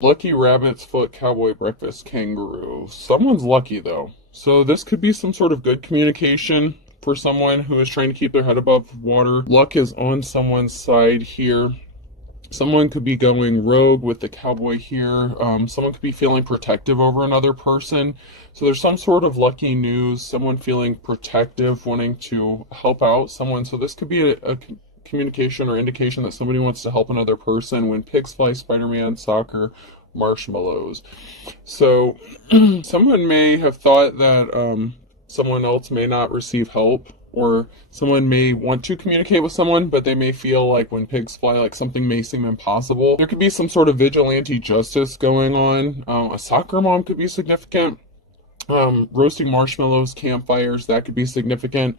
Lucky rabbit's foot, cowboy breakfast, kangaroo. Someone's lucky though. So this could be some sort of good communication for someone who is trying to keep their head above water. Luck is on someone's side here. Someone could be going rogue with the cowboy here. Someone could be feeling protective over another person. So there's some sort of lucky news, someone feeling protective, wanting to help out someone. So this could be a communication or indication that somebody wants to help another person. When pigs fly, Spider-Man, soccer, marshmallows. So someone may have thought that someone else may not receive help, or someone may want to communicate with someone, but they may feel like when pigs fly, like something may seem impossible. There could be some sort of vigilante justice going on. A soccer mom could be significant. Roasting marshmallows, campfires, that could be significant.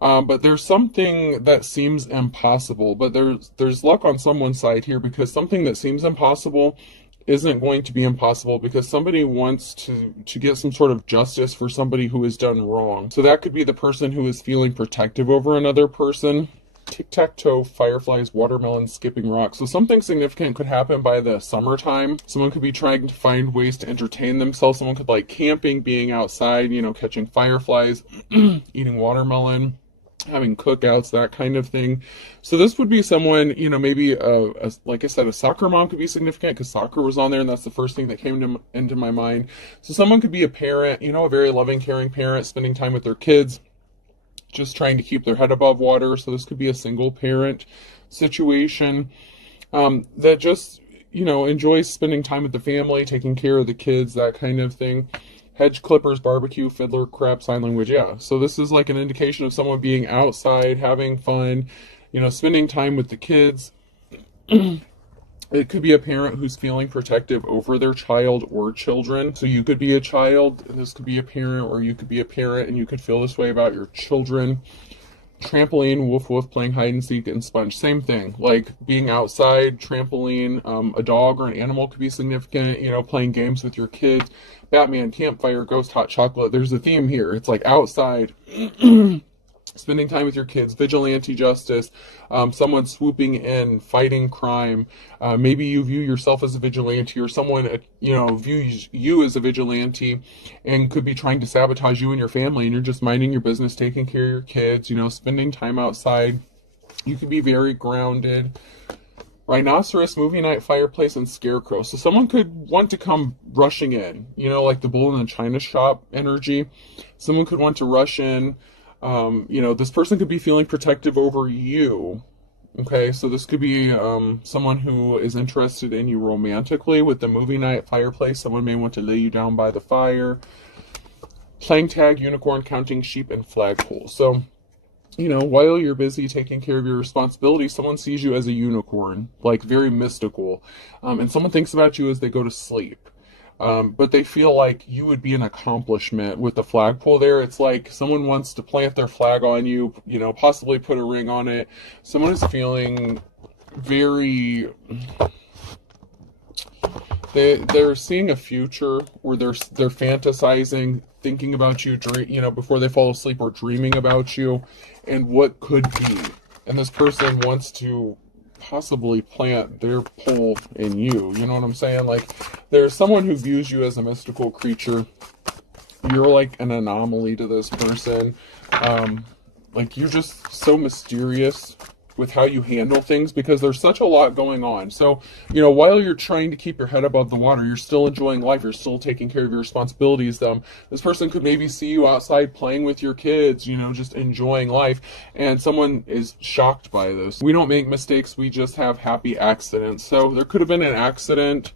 But there's something that seems impossible, but there's luck on someone's side here, because something that seems impossible isn't going to be impossible, because somebody wants to get some sort of justice for somebody who has done wrong. So that could be the person who is feeling protective over another person. Tic-tac-toe, fireflies, watermelon, skipping rocks. So something significant could happen by the summertime. Someone could be trying to find ways to entertain themselves. Someone could like camping, being outside, catching fireflies, eating watermelon, having cookouts, that kind of thing. So this would be someone, maybe like I said, a soccer mom could be significant, because soccer was on there and that's the first thing that came into my mind. So someone could be a parent, a very loving, caring parent, spending time with their kids, just trying to keep their head above water. So this could be a single parent situation that just, enjoys spending time with the family, taking care of the kids, that kind of thing. Hedge clippers, barbecue, fiddler, crap, sign language, yeah. So this is like an indication of someone being outside, having fun, spending time with the kids. It could be a parent who's feeling protective over their child or children. So you could be a child, this could be a parent, or you could be a parent and you could feel this way about your children. Trampoline, woof woof, playing hide and seek, and sponge. Same thing, like being outside, trampoline, a dog or an animal could be significant, playing games with your kids. Batman, campfire, ghost, hot chocolate. There's a theme here. It's like outside, spending time with your kids, vigilante justice, someone swooping in, fighting crime. Maybe you view yourself as a vigilante, or someone, views you as a vigilante and could be trying to sabotage you and your family, and you're just minding your business, taking care of your kids, spending time outside. You could be very grounded. Rhinoceros, movie night, fireplace, and scarecrow. So someone could want to come rushing in, like the bull in the china shop energy. Someone could want to rush in. This person could be feeling protective over you. Okay, so this could be someone who is interested in you romantically. With the movie night, fireplace, someone may want to lay you down by the fire. Playing tag, unicorn, counting sheep, and flagpole. So, while you're busy taking care of your responsibilities, someone sees you as a unicorn, like very mystical. And someone thinks about you as they go to sleep. But they feel like you would be an accomplishment with the flagpole there. It's like someone wants to plant their flag on you, possibly put a ring on it. Someone is feeling very... They're seeing a future, or they're fantasizing, thinking about you, before they fall asleep, or dreaming about you and what could be. And this person wants to possibly plant their pole in you. You know what I'm saying? Like, there's someone who views you as a mystical creature. You're like an anomaly to this person. Like, you're just so mysterious with how you handle things, because there's such a lot going on. So, while you're trying to keep your head above the water, you're still enjoying life, you're still taking care of your responsibilities. This person could maybe see you outside playing with your kids, just enjoying life, and someone is shocked by this. We don't make mistakes, we just have happy accidents. So there could have been an accident,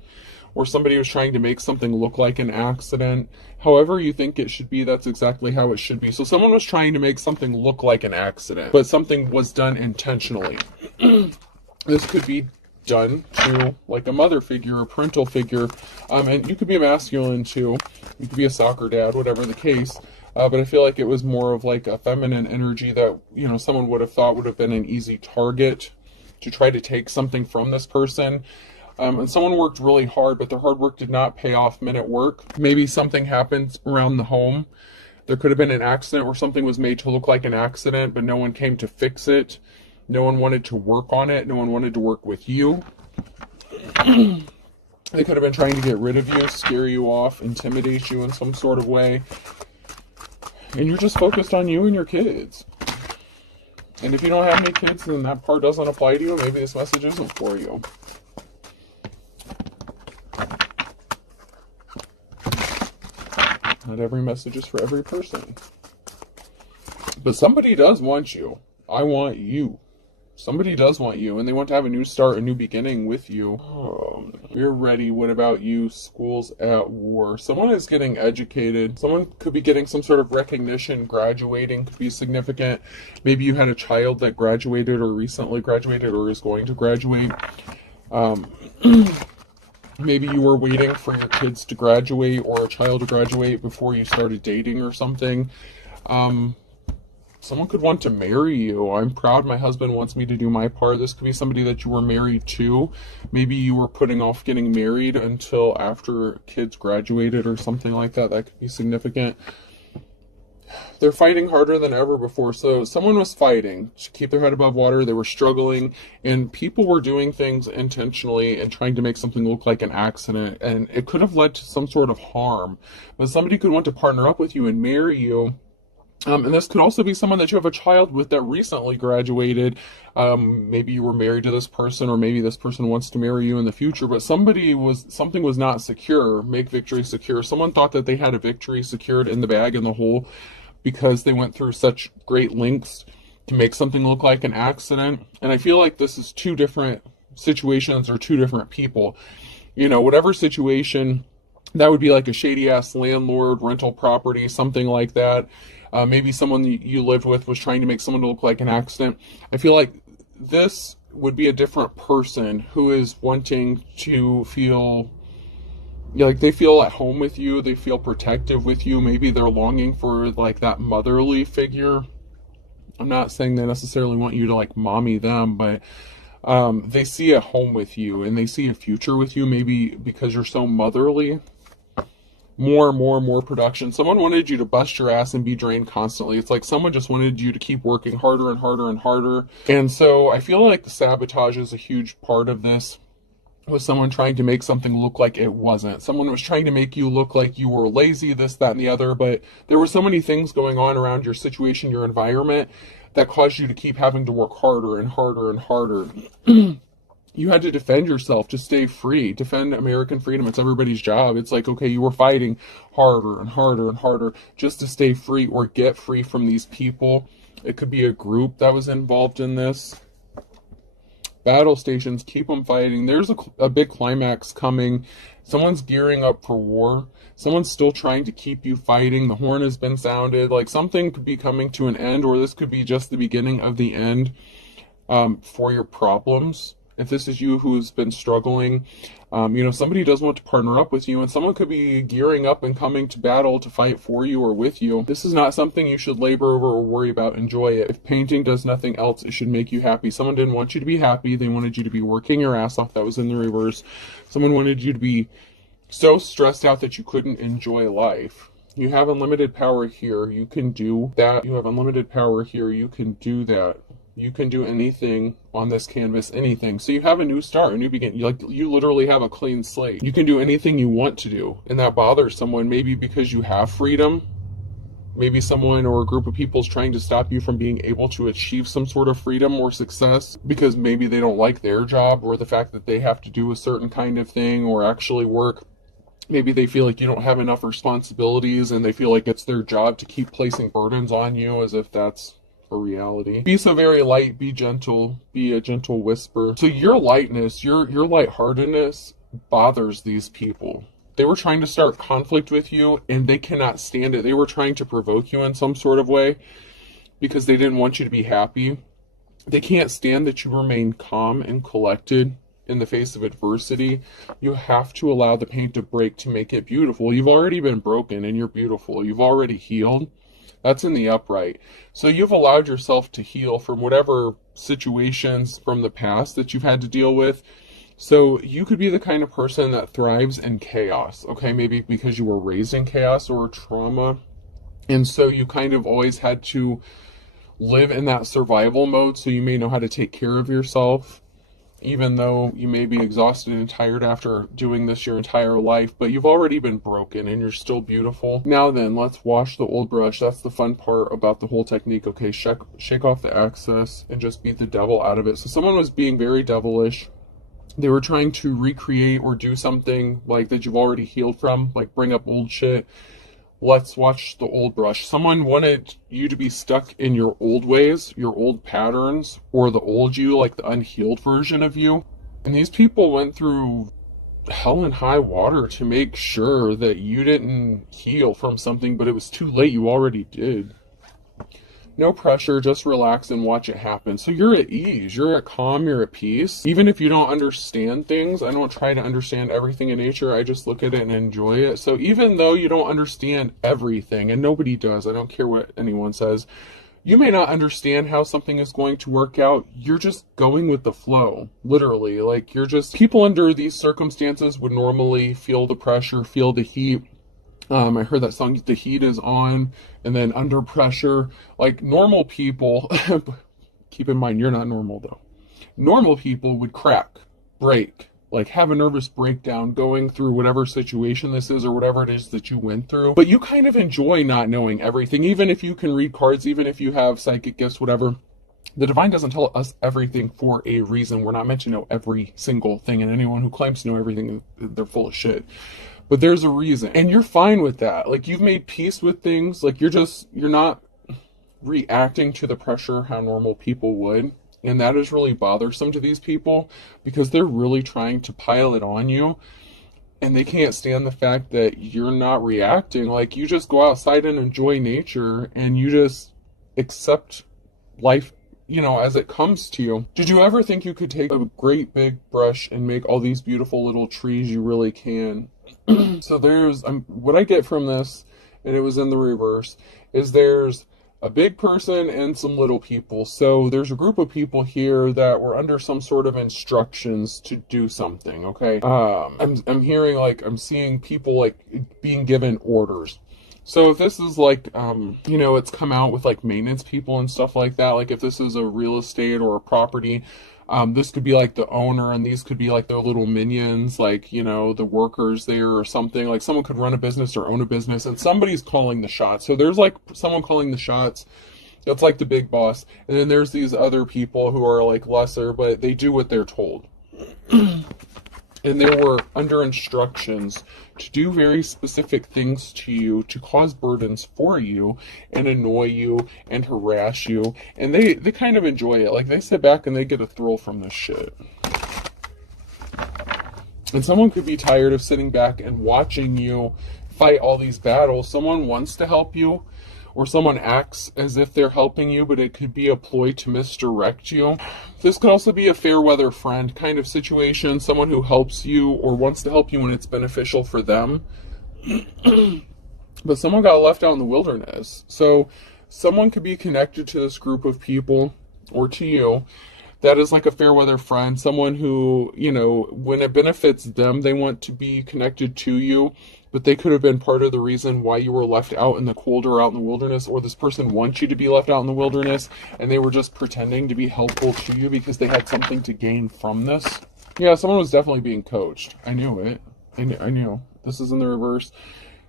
or somebody was trying to make something look like an accident. However you think it should be, that's exactly how it should be. So someone was trying to make something look like an accident, but something was done intentionally. This could be done to like a mother figure, a parental figure, and you could be a masculine too. You could be a soccer dad, whatever the case. But I feel like it was more of like a feminine energy that, someone would have thought would have been an easy target to try to take something from this person. And someone worked really hard, but their hard work did not pay off men at work. Maybe something happened around the home. There could have been an accident where something was made to look like an accident, but no one came to fix it. No one wanted to work on it. No one wanted to work with you. They could have been trying to get rid of you, scare you off, intimidate you in some sort of way. And you're just focused on you and your kids. And if you don't have any kids, then that part doesn't apply to you. Maybe this message isn't for you. Not every message is for every person. But somebody does want you. I want you. Somebody does want you, and they want to have a new start, a new beginning with you. You're ready. What about you? School's at war. Someone is getting educated. Someone could be getting some sort of recognition. Graduating could be significant. Maybe you had a child that graduated or recently graduated or is going to graduate. Maybe you were waiting for your kids to graduate or a child to graduate before you started dating or something. Someone could want to marry you. I'm proud my husband wants me to do my part. This could be somebody that you were married to. Maybe you were putting off getting married until after kids graduated or something like that. That could be significant. They're fighting harder than ever before. So someone was fighting to keep their head above water. They were struggling, and people were doing things intentionally and trying to make something look like an accident. And it could have led to some sort of harm. But somebody could want to partner up with you and marry you. And this could also be someone that you have a child with that recently graduated. Maybe you were married to this person, or maybe this person wants to marry you in the future, but something was not secure. Make victory secure. Someone thought that they had a victory secured in the bag, in the hole, because they went through such great lengths to make something look like an accident. And I feel like this is two different situations or two different people. You know, whatever situation, that would be like a shady ass landlord, rental property, something like that. Maybe someone you lived with was trying to make someone look like an accident. I feel like this would be a different person who is wanting to feel, like they feel at home with you. They feel protective with you. Maybe they're longing for like that motherly figure. I'm not saying they necessarily want you to like mommy them, but they see a home with you and they see a future with you, maybe because you're so motherly. More production. Someone wanted you to bust your ass and be drained constantly. It's like someone just wanted you to keep working harder and harder and harder. And so I feel like the sabotage is a huge part of this, with someone trying to make something look like it wasn't. Someone was trying to make you look like you were lazy, this, that, and the other, but there were so many things going on around your situation, your environment, that caused you to keep having to work harder and harder and harder. You had to defend yourself to stay free, defend American freedom. It's everybody's job. It's like, okay, you were fighting harder and harder and harder just to stay free or get free from these people. It could be a group that was involved in this. Battle stations, keep them fighting. There's a big climax coming. Someone's gearing up for war. Someone's still trying to keep you fighting. The horn has been sounded. Like something could be coming to an end, or this could be just the beginning of the end for your problems. If this is you who's been struggling, somebody does want to partner up with you, and someone could be gearing up and coming to battle to fight for you or with you. This is not something you should labor over or worry about. Enjoy it. If painting does nothing else, it should make you happy. Someone didn't want you to be happy. They wanted you to be working your ass off. That was in the reverse. Someone wanted you to be so stressed out that you couldn't enjoy life. You have unlimited power here. You can do that. You have unlimited power here. You can do that. You can do anything on this canvas, anything. So you have a new start, a new beginning. You literally have a clean slate. You can do anything you want to do. And that bothers someone, maybe because you have freedom. Maybe someone or a group of people is trying to stop you from being able to achieve some sort of freedom or success because maybe they don't like their job, or the fact that they have to do a certain kind of thing or actually work. Maybe they feel like you don't have enough responsibilities and they feel like it's their job to keep placing burdens on you as if that's a reality. Be so very light, be gentle, be a gentle whisper. So your lightness, your lightheartedness bothers these people. They were trying to start conflict with you and they cannot stand it. They were trying to provoke you in some sort of way because they didn't want you to be happy. They can't stand that you remain calm and collected in the face of adversity. You have to allow the paint to break to make it beautiful. You've already been broken and you're beautiful. You've already healed. That's in the upright. So you've allowed yourself to heal from whatever situations from the past that you've had to deal with. So you could be the kind of person that thrives in chaos. Okay, maybe because you were raised in chaos or trauma. And so you kind of always had to live in that survival mode. So you may know how to take care of yourself. even though you may be exhausted and tired after doing this your entire life, but you've already been broken and you're still beautiful. Now then, let's wash the old brush. That's the fun part about the whole technique. Okay, shake off the excess and just beat the devil out of it. So someone was being very devilish. They were trying to recreate or do something like that you've already healed from, like bring up old shit. Let's watch the old brush. Someone wanted you to be stuck in your old ways, your old patterns, or the old you, like the unhealed version of you. And these people went through hell and high water to make sure that you didn't heal from something, but it was too late. You already did. No pressure, just relax and watch it happen. So you're at ease, you're at calm, you're at peace. Even if you don't understand things, I don't try to understand everything in nature, I just look at it and enjoy it. So even though you don't understand everything, and nobody does, I don't care what anyone says, you may not understand how something is going to work out. You're just going with the flow, literally. Like, you're just, people under these circumstances would normally feel the pressure, feel the heat. I heard that song, The Heat Is On, and then Under Pressure. Like, normal people, keep in mind, you're not normal though. Normal people would crack, break, like have a nervous breakdown going through whatever situation this is or whatever it is that you went through. But you kind of enjoy not knowing everything, even if you can read cards, even if you have psychic gifts, whatever. The divine doesn't tell us everything for a reason. We're not meant to know every single thing, and anyone who claims to know everything, they're full of shit. But there's a reason, and you're fine with that. Like, you've made peace with things. Like, you're not reacting to the pressure how normal people would. And that is really bothersome to these people because they're really trying to pile it on you. And they can't stand the fact that you're not reacting. Like, you just go outside and enjoy nature and you just accept life, you know, as it comes to you. Did you ever think you could take a great big brush and make all these beautiful little trees? You really can. So there's, what I get from this, and it was in the reverse, is there's a big person and some little people. So there's a group of people here that were under some sort of instructions to do something, okay? I'm hearing, like, I'm seeing people, like, being given orders. So if this is like, you know, it's come out with like maintenance people and stuff like that. Like if this is a real estate or a property, this could be like the owner and these could be like their little minions, like, you know, the workers there or something. Like someone could run a business or own a business and somebody's calling the shots. So there's like someone calling the shots. That's like the big boss. And then there's these other people who are like lesser, but they do what they're told. And they were under instructions to do very specific things to you, to cause burdens for you, and annoy you, and harass you. And they kind of enjoy it. Like, they sit back and they get a thrill from this shit. And someone could be tired of sitting back and watching you fight all these battles. Someone wants to help you, or someone acts as if they're helping you, but it could be a ploy to misdirect you. This could also be a fair weather friend kind of situation, someone who helps you or wants to help you when it's beneficial for them. But someone got left out in the wilderness. So someone could be connected to this group of people, or to you, that is like a fair weather friend, someone who, you know, when it benefits them, they want to be connected to you, but they could have been part of the reason why you were left out in the cold or out in the wilderness, or this person wants you to be left out in the wilderness, and they were just pretending to be helpful to you because they had something to gain from this. Yeah, someone was definitely being coached. I knew it. I knew. This is in the reverse.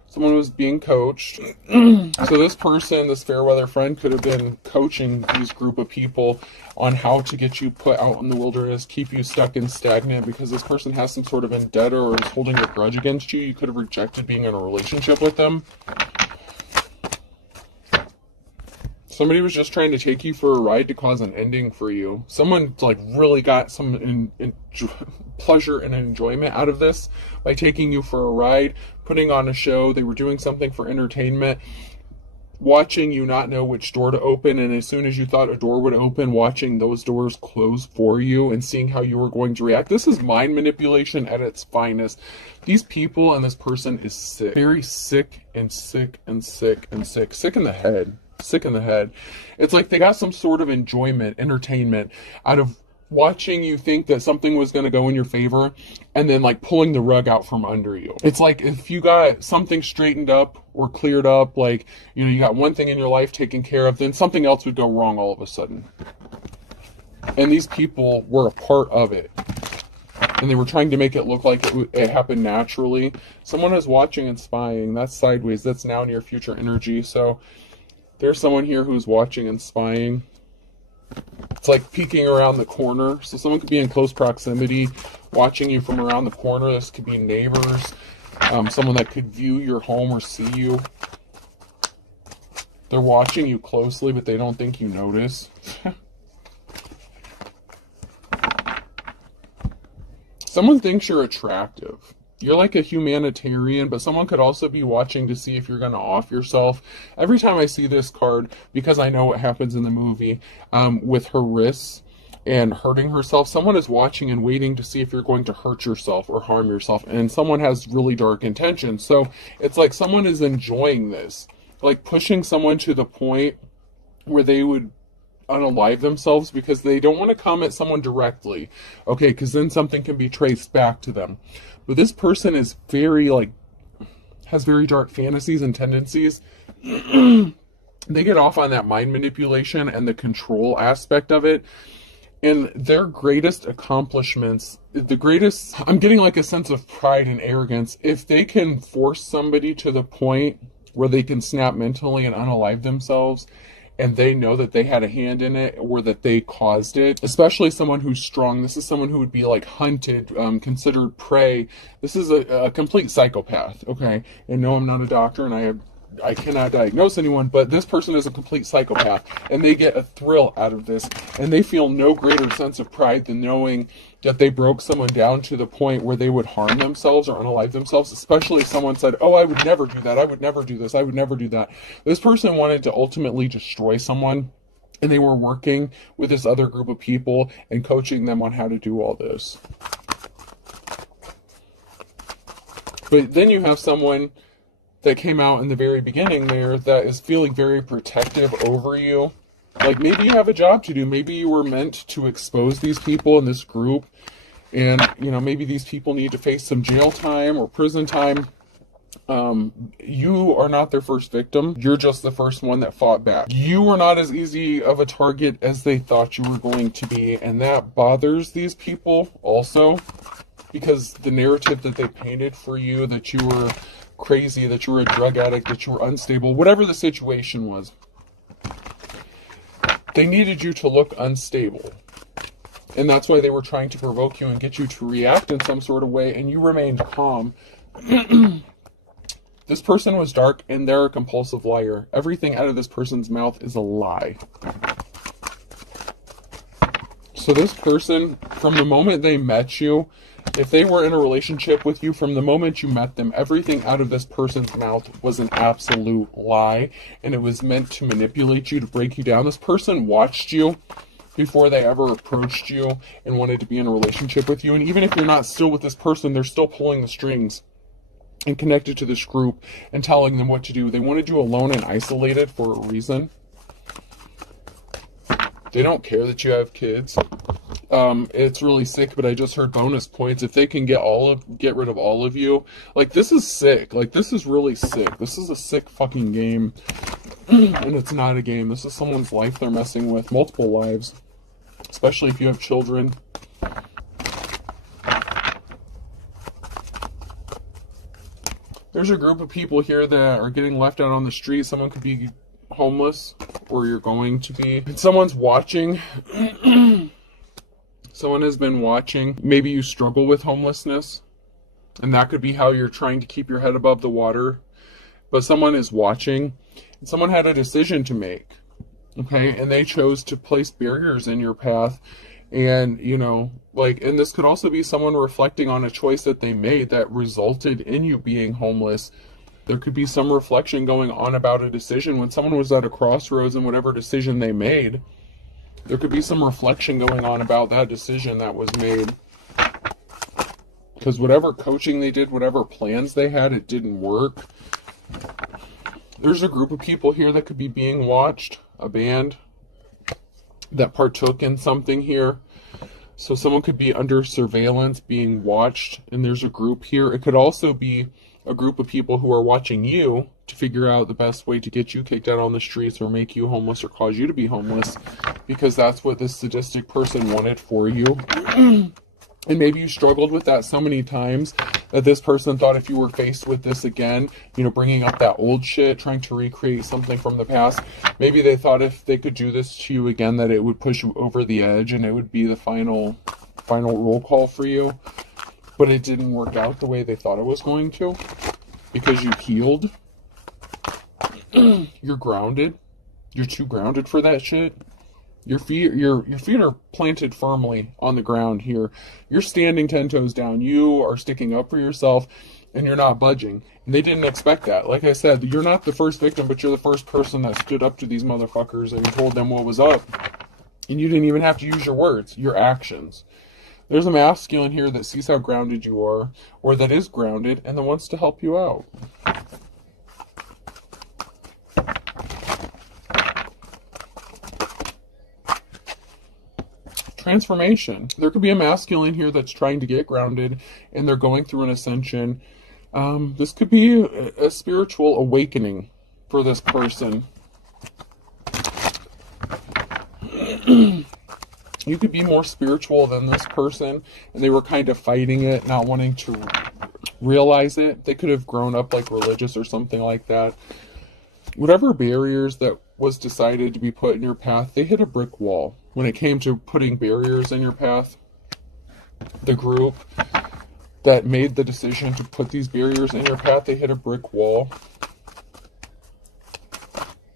Someone was being coached. So this person, this fair weather friend, could have been coaching these group of people on how to get you put out in the wilderness, keep you stuck and stagnant, because this person has some sort of vendetta or is holding a grudge against you. You could have rejected being in a relationship with them. Somebody was just trying to take you for a ride to cause an ending for you. Someone like really got some pleasure and enjoyment out of this by taking you for a ride, putting on a show. They were doing something for entertainment, watching you not know which door to open, and as soon as you thought a door would open, watching those doors close for you and seeing how you were going to react. This is mind manipulation at its finest. These people and this person is sick. Very sick and sick and sick and sick. Sick in the head. Sick in the head. It's like they got some sort of enjoyment, entertainment out of watching you think that something was going to go in your favor and then like pulling the rug out from under you. It's like if you got something straightened up or cleared up, like, you know, you got one thing in your life taken care of, then something else would go wrong all of a sudden. And these people were a part of it. And they were trying to make it look like it happened naturally. Someone is watching and spying. That's sideways. That's now near future energy. So there's someone here who's watching and spying. It's like peeking around the corner. So someone could be in close proximity, watching you from around the corner. This could be neighbors, someone that could view your home or see you. They're watching you closely, but they don't think you notice. Someone thinks you're attractive. You're like a humanitarian, but someone could also be watching to see if you're going to off yourself. Every time I see this card, because I know what happens in the movie with her wrists and hurting herself, someone is watching and waiting to see if you're going to hurt yourself or harm yourself, and someone has really dark intentions. So it's like someone is enjoying this, like pushing someone to the point where they would unalive themselves because they don't want to come at someone directly, okay, because then something can be traced back to them. But this person is very, like, has very dark fantasies and tendencies. They get off on that mind manipulation and the control aspect of it. And their greatest accomplishments, I'm getting like a sense of pride and arrogance. If they can force somebody to the point where they can snap mentally and unalive themselves, and they know that they had a hand in it or that they caused it, especially someone who's strong. This is someone who would be like hunted, considered prey. This is a complete psychopath, okay? And no, I'm not a doctor, and I cannot diagnose anyone, but this person is a complete psychopath, and they get a thrill out of this, and they feel no greater sense of pride than knowing that they broke someone down to the point where they would harm themselves or unalive themselves, especially if someone said, oh, I would never do that, I would never do this, I would never do that. This person wanted to ultimately destroy someone, and they were working with this other group of people and coaching them on how to do all this. But then you have someone that came out in the very beginning there that is feeling very protective over you. Like maybe you have a job to do. Maybe you were meant to expose these people in this group. And, you know, maybe these people need to face some jail time or prison time. You are not their first victim. You're just the first one that fought back. You were not as easy of a target as they thought you were going to be. And that bothers these people also, because the narrative that they painted for you, that you were crazy, that you were a drug addict, that you were unstable, whatever the situation was, they needed you to look unstable. And that's why they were trying to provoke you and get you to react in some sort of way, and you remained calm. This person was dark, and they're a compulsive liar. Everything out of this person's mouth is a lie. So this person, from the moment they met you, if they were in a relationship with you, from the moment you met them, everything out of this person's mouth was an absolute lie, and it was meant to manipulate you, to break you down. This person watched you before they ever approached you and wanted to be in a relationship with you, and even if you're not still with this person, they're still pulling the strings and connected to this group and telling them what to do. They wanted you alone and isolated for a reason. They don't care that you have kids. It's really sick, but I just heard bonus points. If they can get rid of all of you, like, this is sick. Like, this is really sick. This is a sick fucking game. And it's not a game. This is someone's life they're messing with. Multiple lives. Especially if you have children. There's a group of people here that are getting left out on the street. Someone could be homeless, or you're going to be. And someone's watching. Someone has been watching. Maybe you struggle with homelessness, and that could be how you're trying to keep your head above the water. But someone is watching, and someone had a decision to make, okay? And they chose to place barriers in your path. And, you know, like, and this could also be someone reflecting on a choice that they made that resulted in you being homeless. There could be some reflection going on about a decision. When someone was at a crossroads in whatever decision they made, there could be some reflection going on about that decision that was made. Because whatever coaching they did, whatever plans they had, it didn't work. There's a group of people here that could be being watched, a band that partook in something here. So someone could be under surveillance, being watched, and there's a group here. It could also be a group of people who are watching you to figure out the best way to get you kicked out on the streets or make you homeless or cause you to be homeless, because that's what this sadistic person wanted for you. And maybe you struggled with that so many times that this person thought if you were faced with this again, bringing up that old shit, trying to recreate something from the past, maybe they thought if they could do this to you again that it would push you over the edge and it would be the final roll call for you. But it didn't work out the way they thought it was going to, because you healed. You're grounded. You're too grounded for that shit. Your feet are planted firmly on the ground here. You're standing 10 toes down. You are sticking up for yourself, and you're not budging. And they didn't expect that. Like I said, you're not the first victim, but you're the first person that stood up to these motherfuckers and told them what was up. And you didn't even have to use your words, your actions. There's a masculine here that sees how grounded you are, or that is grounded, and that wants to help you out. Transformation. There could be a masculine here that's trying to get grounded and they're going through an ascension. This could be a spiritual awakening for this person. You could be more spiritual than this person, and they were kind of fighting it, not wanting to realize it. They could have grown up like religious or something like that. Whatever barriers that was decided to be put in your path, they hit a brick wall. When it came to putting barriers in your path, the group that made the decision to put these barriers in your path, they hit a brick wall.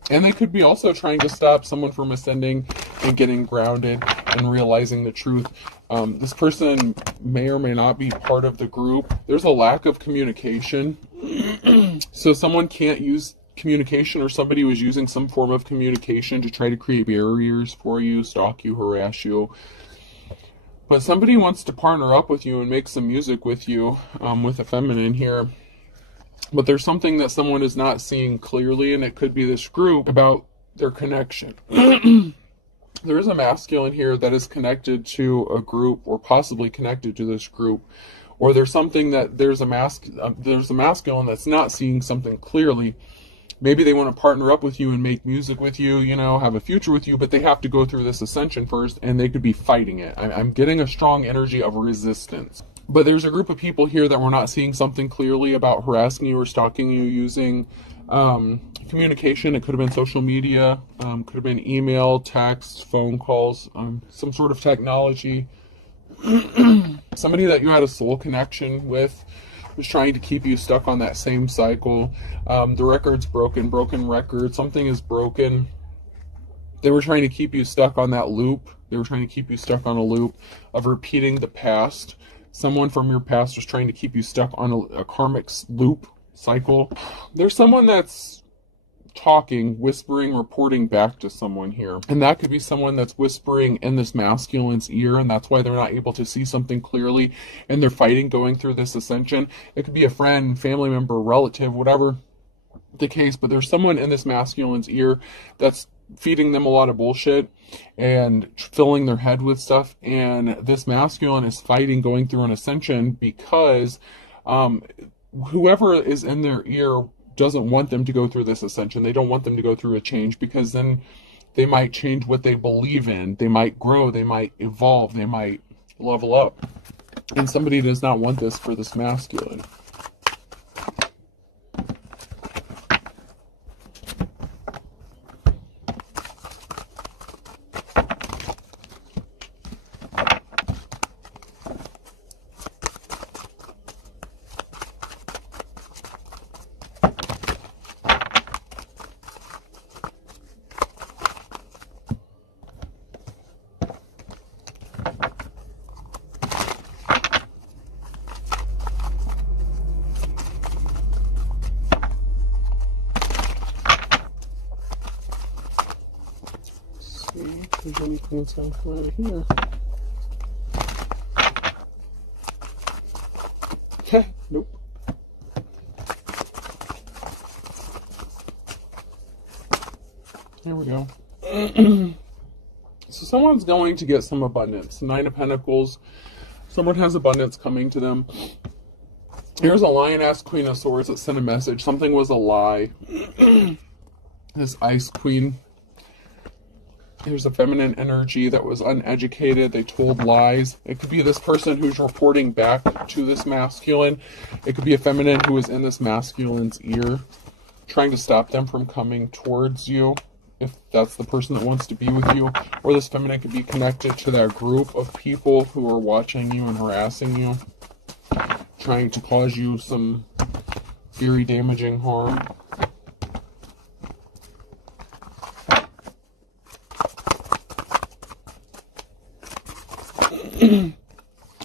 And they could be also trying to stop someone from ascending and getting grounded and realizing the truth. This person may or may not be part of the group. There's a lack of communication. So someone can't use communication, or somebody was using some form of communication to try to create barriers for you, stalk you, harass you. But somebody wants to partner up with you and make some music with you, with a feminine here. But there's something that someone is not seeing clearly, and it could be this group, about their connection. There is a masculine here that is connected to a group, or possibly connected to this group. Or there's something that there's a masculine that's not seeing something clearly. Maybe they want to partner up with you and make music with you, have a future with you, but they have to go through this ascension first, and they could be fighting it. I'm getting a strong energy of resistance. But there's a group of people here that we're not seeing something clearly about harassing you or stalking you using communication. It could have been social media, could have been email, text, phone calls, some sort of technology. Somebody that you had a soul connection with was trying to keep you stuck on that same cycle. The record's broken record, something is broken. They were trying to keep you stuck on that loop. They were trying to keep you stuck on a loop of repeating the past. Someone from your past was trying to keep you stuck on a karmic loop cycle. There's someone that's talking, whispering, reporting back to someone here. And that could be someone that's whispering in this masculine's ear, and that's why they're not able to see something clearly, and they're fighting going through this ascension. It could be a friend, family member, relative, whatever the case, but there's someone in this masculine's ear that's feeding them a lot of bullshit and filling their head with stuff, and this masculine is fighting going through an ascension because whoever is in their ear doesn't want them to go through this ascension. They don't want them to go through a change, because then they might change what they believe in. They might grow, they might evolve, they might level up. And somebody does not want this for this masculine. If there's anything that's going to come out of here. Nope. There we go. So someone's going to get some abundance. 9 of Pentacles. Someone has abundance coming to them. Here's a Lioness Queen of Swords that sent a message. Something was a lie. This Ice Queen. Here's a feminine energy that was uneducated. They told lies. It could be this person who's reporting back to this masculine. It could be a feminine who is in this masculine's ear, trying to stop them from coming towards you, if that's the person that wants to be with you. Or this feminine could be connected to that group of people who are watching you and harassing you, trying to cause you some very damaging harm.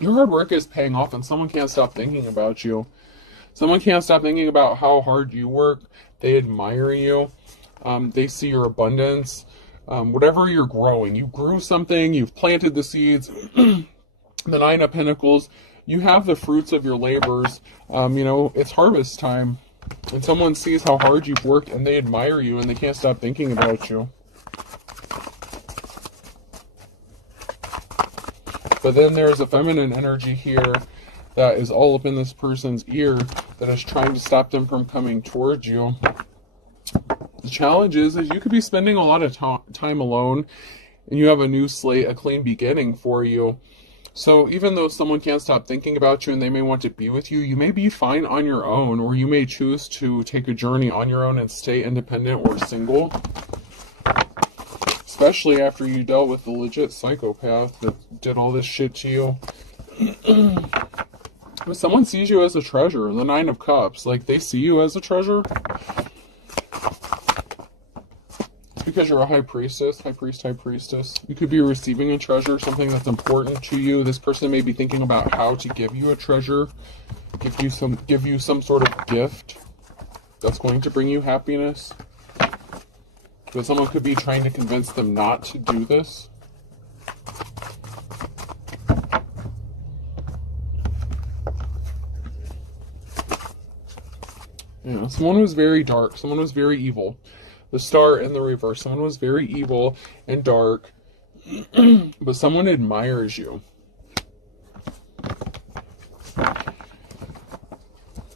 Your hard work is paying off, and someone can't stop thinking about you. Someone can't stop thinking about how hard you work. They admire you. They see your abundance. Whatever you're growing, you grew something, you've planted the seeds. The Nine of Pentacles, you have the fruits of your labors. It's harvest time, and someone sees how hard you've worked, and they admire you, and they can't stop thinking about you. But then there's a feminine energy here that is all up in this person's ear that is trying to stop them from coming towards you. The challenge is you could be spending a lot of time alone, and you have a new slate, a clean beginning for you. So even though someone can't stop thinking about you and they may want to be with you, you may be fine on your own, or you may choose to take a journey on your own and stay independent or single. Especially after you dealt with the legit psychopath that did all this shit to you. But someone sees you as a treasure. The Nine of Cups. Like, they see you as a treasure. It's because you're a high priestess. High priest, high priestess. You could be receiving a treasure. Something that's important to you. This person may be thinking about how to give you a treasure. Give you some sort of gift that's going to bring you happiness. But someone could be trying to convince them not to do this. Yeah, someone was very dark. Someone was very evil. The Star in the reverse. Someone was very evil and dark. But someone admires you.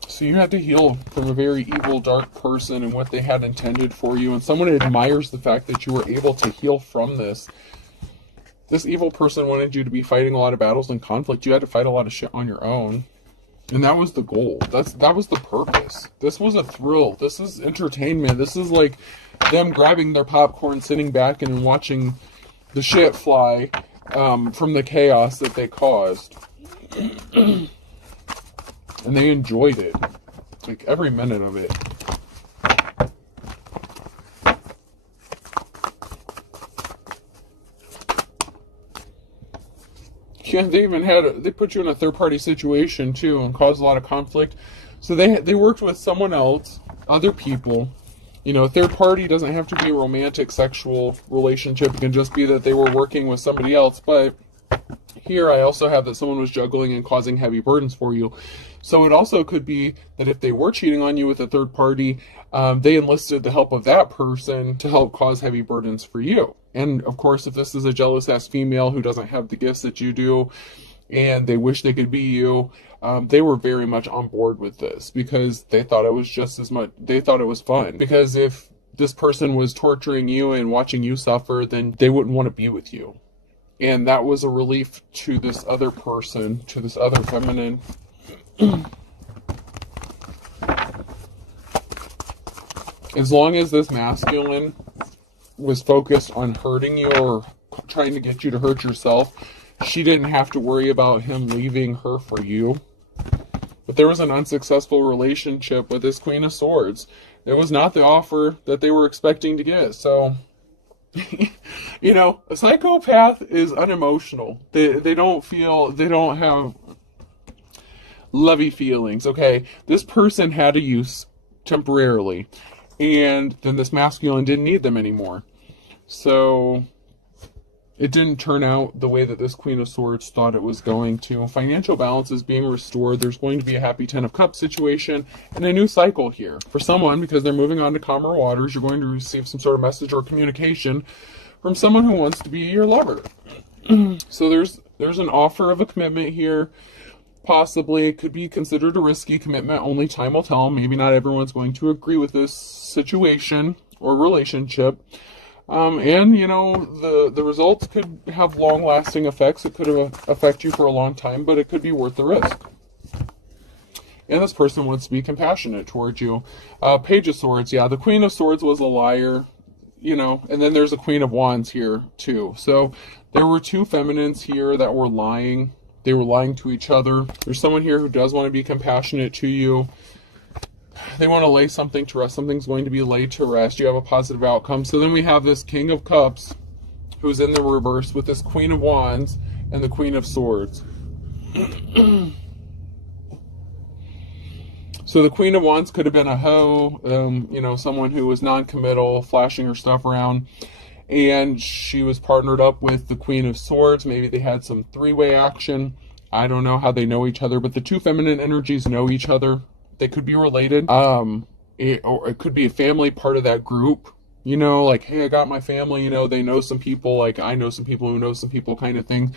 So you had to heal from a very evil, dark person and what they had intended for you. And someone admires the fact that you were able to heal from this. This evil person wanted you to be fighting a lot of battles and conflict. You had to fight a lot of shit on your own. And that was the goal. That was the purpose. This was a thrill. This is entertainment. This is like them grabbing their popcorn, sitting back and watching the shit fly from the chaos that they caused. And they enjoyed it. Like, every minute of it. Yeah, they put you in a third-party situation, too, and caused a lot of conflict. So they worked with someone else, other people. You know, a third party doesn't have to be a romantic, sexual relationship. It can just be that they were working with somebody else. But here I also have that someone was juggling and causing heavy burdens for you. So it also could be that if they were cheating on you with a third party, they enlisted the help of that person to help cause heavy burdens for you. And of course, if this is a jealous-ass female who doesn't have the gifts that you do, and they wish they could be you, they were very much on board with this because they thought it was just as much, they thought it was fun. Because if this person was torturing you and watching you suffer, then they wouldn't want to be with you. And that was a relief to this other person, to this other feminine. As long as this masculine was focused on hurting you or trying to get you to hurt yourself, she didn't have to worry about him leaving her for you. But there was an unsuccessful relationship with this Queen of Swords. It was not the offer that they were expecting to get. So, you know, a psychopath is unemotional. They don't have lovey feelings. Okay, this person had a use temporarily, and then this masculine didn't need them anymore. So it didn't turn out the way that this Queen of Swords thought it was going to. Financial balance is being restored. There's going to be a happy Ten of Cups situation and a new cycle here. For someone, because they're moving on to calmer waters, you're going to receive some sort of message or communication from someone who wants to be your lover. So there's an offer of a commitment here. Possibly. It could be considered a risky commitment. Only time will tell. Maybe not everyone's going to agree with this situation or relationship. And, you know, the results could have long-lasting effects. It could affect you for a long time, but it could be worth the risk. And this person wants to be compassionate towards you. Page of Swords. Yeah, the Queen of Swords was a liar, you know, and then there's a Queen of Wands here, too. So there were two feminines here that were lying. They were lying to each other. There's someone here who does want to be compassionate to you. They want to lay something to rest. Something's going to be laid to rest. You have a positive outcome. So then we have this King of Cups who's in the reverse with this Queen of Wands and the Queen of Swords. So the Queen of Wands could have been a hoe, you know, someone who was non-committal, flashing her stuff around. And she was partnered up with the Queen of Swords. Maybe they had some three-way action. I don't know how they know each other, but the two feminine energies know each other. They could be related. Or it could be a family part of that group. You know, like, hey, I got my family, you know, they know some people, like I know some people who know some people kind of thing.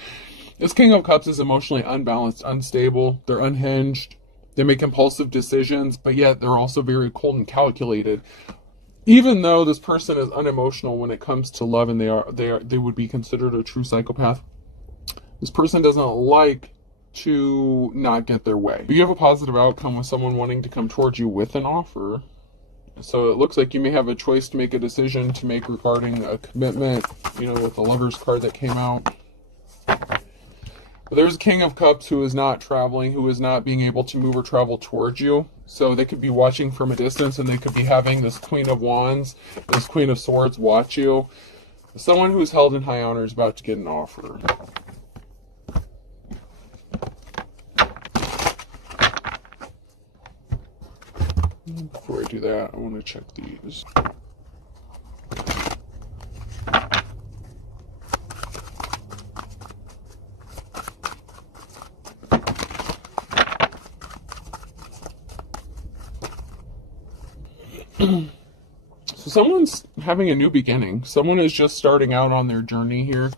This King of Cups is emotionally unbalanced, unstable. They're unhinged. They make impulsive decisions, but yet they're also very cold and calculated. Even though this person is unemotional when it comes to love, and they would be considered a true psychopath, this person doesn't like to not get their way. You have a positive outcome with someone wanting to come towards you with an offer. So it looks like you may have a choice to make, a decision to make regarding a commitment, you know, with the Lover's card that came out. But there's a King of Cups who is not traveling, who is not being able to move or travel towards you. So they could be watching from a distance, and they could be having this Queen of Wands, this Queen of Swords watch you. Someone who's held in high honor is about to get an offer. Before I do that, I want to check these. So someone's having a new beginning. Someone is just starting out on their journey here.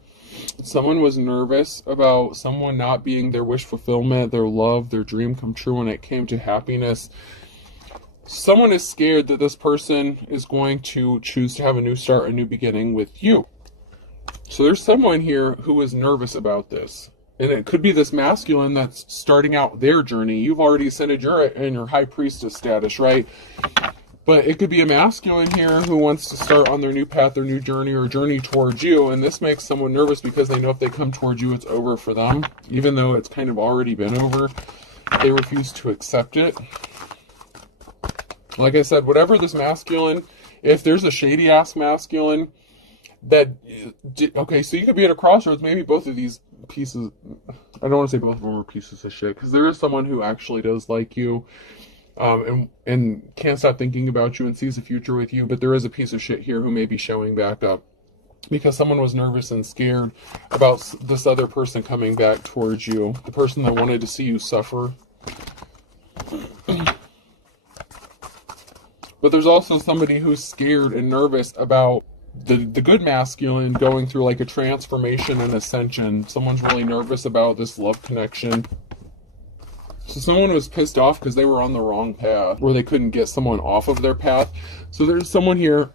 Someone was nervous about someone not being their wish fulfillment, their love, their dream come true when it came to happiness. Someone is scared that this person is going to choose to have a new start, a new beginning with you. So there's someone here who is nervous about this. And it could be this masculine that's starting out their journey. You've already ascended, you're in your high priestess status, right? But it could be a masculine here who wants to start on their new path, their new journey, or journey towards you. And this makes someone nervous because they know if they come towards you, it's over for them. Even though it's kind of already been over, they refuse to accept it. Like I said, whatever this masculine, if there's a shady-ass masculine that... Okay, so you could be at a crossroads. Maybe both of these pieces... I don't want to say both of them are pieces of shit, because there is someone who actually does like you. And can't stop thinking about you and sees a future with you, but there is a piece of shit here who may be showing back up because someone was nervous and scared about this other person coming back towards you, the person that wanted to see you suffer. But there's also somebody who's scared and nervous about the good masculine going through like a transformation and ascension. Someone's really nervous about this love connection. So someone was pissed off because they were on the wrong path, or they couldn't get someone off of their path. So there's someone here,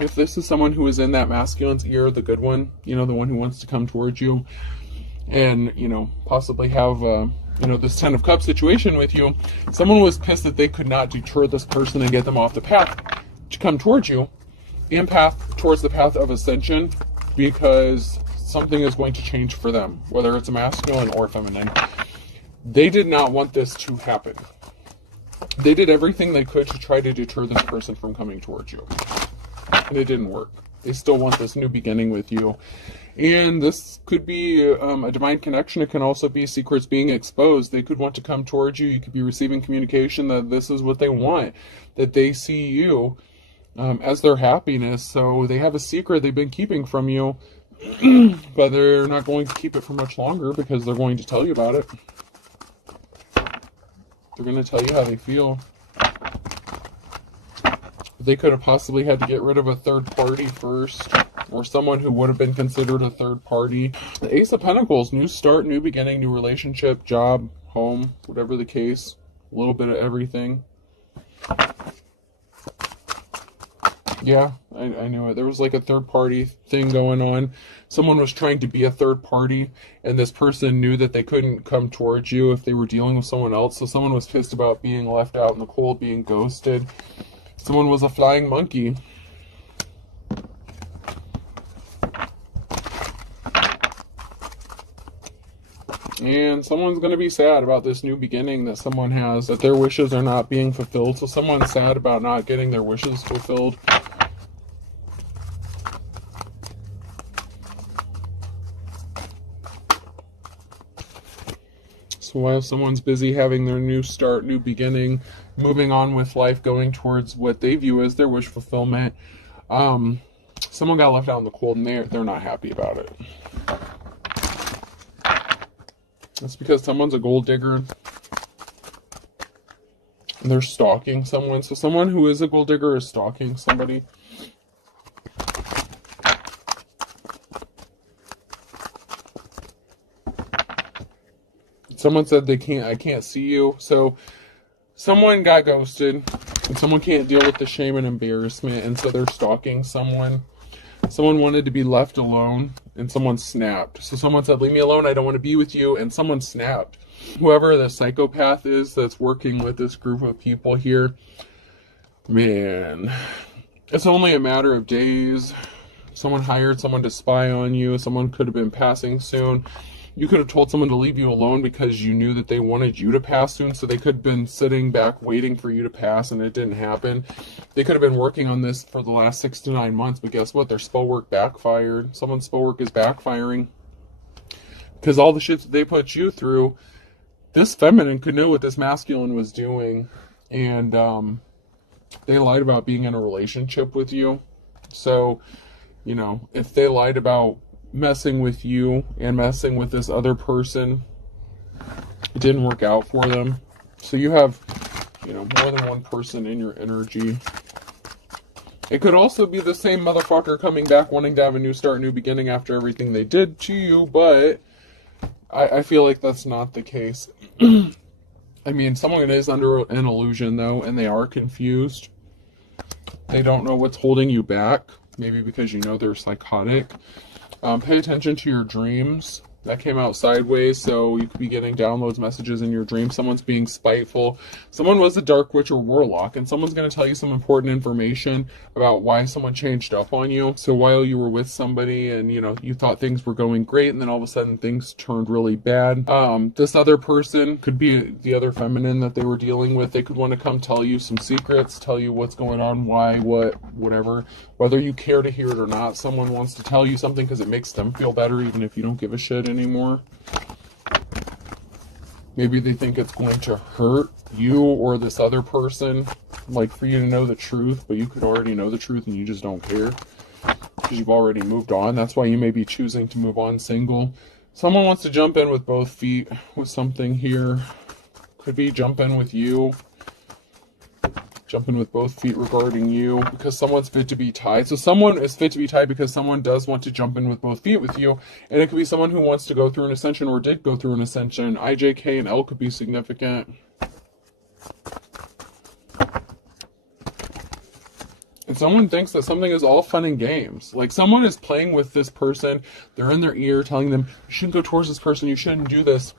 if this is someone who is in that masculine's ear, the good one, you know, the one who wants to come towards you, and, you know, possibly have, you know, this Ten of Cups situation with you, someone was pissed that they could not deter this person and get them off the path to come towards you, and path towards the path of ascension, because something is going to change for them, whether it's a masculine or feminine. They did not want this to happen. They did everything they could to try to deter this person from coming towards you. And it didn't work. They still want this new beginning with you. And this could be a divine connection. It can also be secrets being exposed. They could want to come towards you. You could be receiving communication that this is what they want. That they see you as their happiness. So they have a secret they've been keeping from you. But they're not going to keep it for much longer because they're going to tell you about it. They're going to tell you how they feel. They could have possibly had to get rid of a third party first. or someone who would have been considered a third party. The Ace of Pentacles, new start, new beginning, new relationship, job, home, whatever the case, a little bit of everything. Yeah, I knew it. There was like a third party thing going on. Someone was trying to be a third party, and this person knew that they couldn't come towards you if they were dealing with someone else. So someone was pissed about being left out in the cold, being ghosted. Someone was a flying monkey. And someone's going to be sad about this new beginning that someone has, that their wishes are not being fulfilled. So someone's sad about not getting their wishes fulfilled. So while someone's busy having their new start, new beginning, moving on with life, going towards what they view as their wish fulfillment, someone got left out in the cold, and they're not happy about it. That's because someone's a gold digger and they're stalking someone. So someone who is a gold digger is stalking somebody. Someone said I can't see you. So someone got ghosted and someone can't deal with the shame and embarrassment, and so they're stalking someone. Someone wanted to be left alone, and someone snapped. So someone said, leave me alone, I don't want to be with you, and someone snapped. Whoever the psychopath is that's working with this group of people here, man, it's only a matter of days. Someone hired someone to spy on you. Someone could have been passing soon. You could have told someone to leave you alone because you knew that they wanted you to pass soon, so they could have been sitting back waiting for you to pass, and it didn't happen. They could have been working on this for the last 6 to 9 months, but guess what? Their spell work backfired. Someone's spell work is backfiring because all the shit that they put you through, this feminine could know what this masculine was doing, and they lied about being in a relationship with you. So, you know, if they lied about messing with you and messing with this other person, it didn't work out for them. So you have, you know, more than one person in your energy. It could also be the same motherfucker coming back wanting to have a new start, new beginning after everything they did to you, but I feel like that's not the case. I mean, someone is under an illusion though, and they are confused. They don't know what's holding you back, maybe because you know they're psychotic. Pay attention to your dreams. That came out sideways, so you could be getting downloads, messages in your dreams. Someone's being spiteful. Someone was a dark witch or warlock, and someone's going to tell you some important information about why someone changed up on you. So while you were with somebody and, you know, you thought things were going great, and then all of a sudden things turned really bad. This other person could be the other feminine that they were dealing with. They could want to come tell you some secrets, tell you what's going on, why, what, whatever. Whether you care to hear it or not, someone wants to tell you something because it makes them feel better, even if you don't give a shit anymore. Maybe they think it's going to hurt you or this other person, like for you to know the truth, but you could already know the truth and you just don't care because you've already moved on. That's why you may be choosing to move on single. Someone wants to jump in with both feet with something here. Could be jump in with you. Jumping with both feet regarding you because someone's fit to be tied. So someone is fit to be tied because someone does want to jump in with both feet with you, and it could be someone who wants to go through an ascension or did go through an ascension. I, J, K, and L could be significant. And someone thinks that something is all fun and games. Like someone is playing with this person. They're in their ear telling them, you shouldn't go towards this person. You shouldn't do this.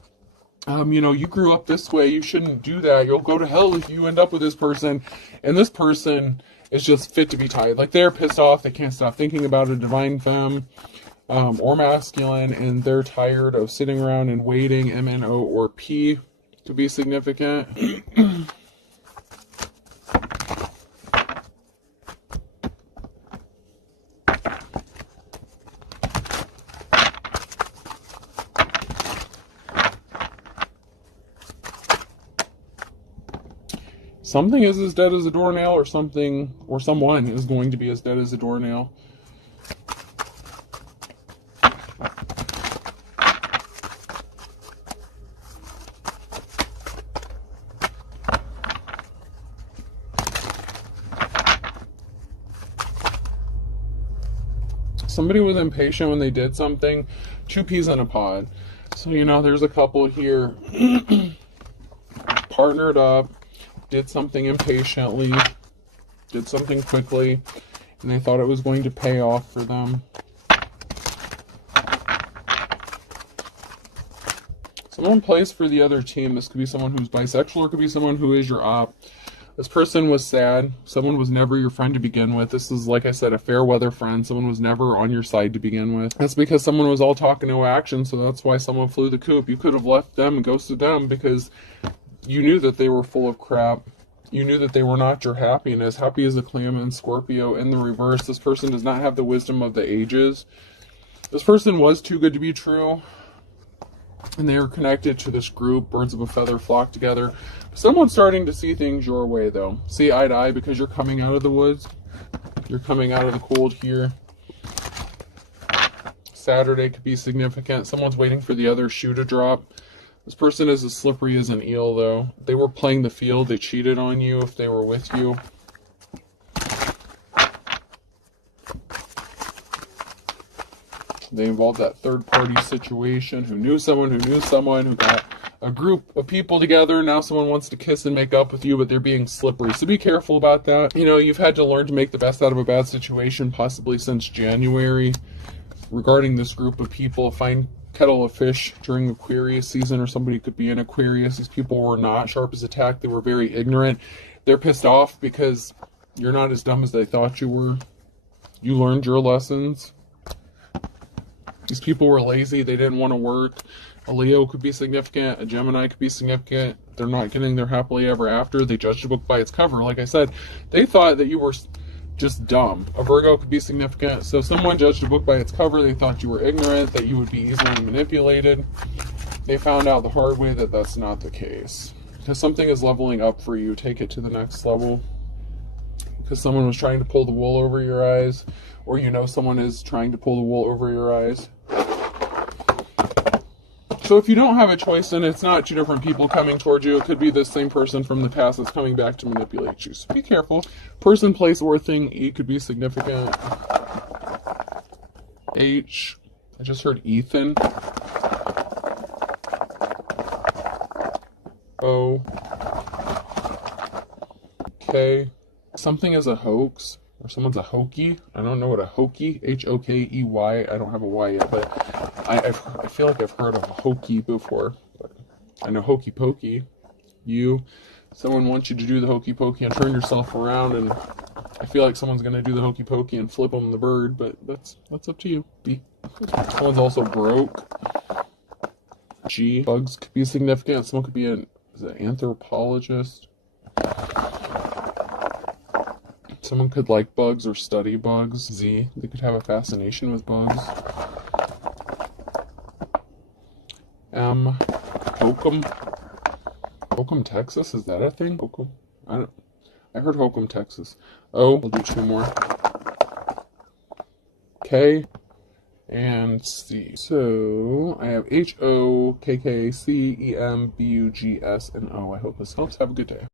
You know, you grew up this way, you shouldn't do that, you'll go to hell if you end up with this person. And this person is just fit to be tied. Like they're pissed off, they can't stop thinking about a divine femme or masculine, and they're tired of sitting around and waiting. MNO or P to be significant. Something is as dead as a doornail, or something, or someone is going to be as dead as a doornail. Somebody was impatient when they did something. Two peas in a pod. So, there's a couple here. Partnered up, did something impatiently, did something quickly, and they thought it was going to pay off for them. Someone plays for the other team. This could be someone who's bisexual, or it could be someone who is your op. This person was sad. Someone was never your friend to begin with. This is, like I said, a fair weather friend. Someone was never on your side to begin with. That's because someone was all talk and no action, so that's why someone flew the coop. You could have left them and ghosted them because you knew that they were full of crap. You knew that they were not your happiness. Happy as a clam in Scorpio. In the reverse, this person does not have the wisdom of the ages. This person was too good to be true. And they are connected to this group. Birds of a feather flock together. Someone's starting to see things your way, though. See eye to eye because you're coming out of the woods. You're coming out of the cold here. Saturday could be significant. Someone's waiting for the other shoe to drop. This person is as slippery as an eel, though. They were playing the field. They cheated on you if they were with you. They involved that third-party situation who knew someone who got a group of people together. Now someone wants to kiss and make up with you, but they're being slippery. So be careful about that. You've had to learn to make the best out of a bad situation, possibly since January. Regarding this group of people, find kettle of fish during Aquarius season, or somebody could be in Aquarius. These people were not sharp as a tack. They were very ignorant. They're pissed off because you're not as dumb as they thought you were. You learned your lessons. These people were lazy. They didn't want to work. A Leo could be significant. A Gemini could be significant. They're not getting their happily ever after. They judged a book by its cover. Like I said, they thought that you were just dumb. A Virgo could be significant. So someone judged a book by its cover. They thought you were ignorant, that you would be easily manipulated. They found out the hard way that that's not the case. Because something is leveling up for you. Take it to the next level. Because someone was trying to pull the wool over your eyes. Or someone is trying to pull the wool over your eyes. So if you don't have a choice, then it's not two different people coming towards you. It could be the same person from the past that's coming back to manipulate you. So be careful. Person, place, or thing. E could be significant. H. I just heard Ethan. O. K. Something is a hoax. Or someone's a hokey. I don't know what a hokey, Hokey. I don't have a Y yet, but I feel like I've heard of a hokey before. But I know hokey pokey. Someone wants you to do the hokey pokey and turn yourself around, and I feel like someone's gonna do the hokey pokey and flip them the bird, but that's up to you. B. Someone's also broke. G. Bugs could be significant. Someone could be an anthropologist. Someone could like bugs or study bugs. Z. They could have a fascination with bugs. M. Hokum. Hokum, Texas? Is that a thing? Hokum? I heard Hokum, Texas. O. I'll do two more. K. And C. So I have H-O-K-K-C-E-M-B-U-G-S and O. I hope this helps. Have a good day.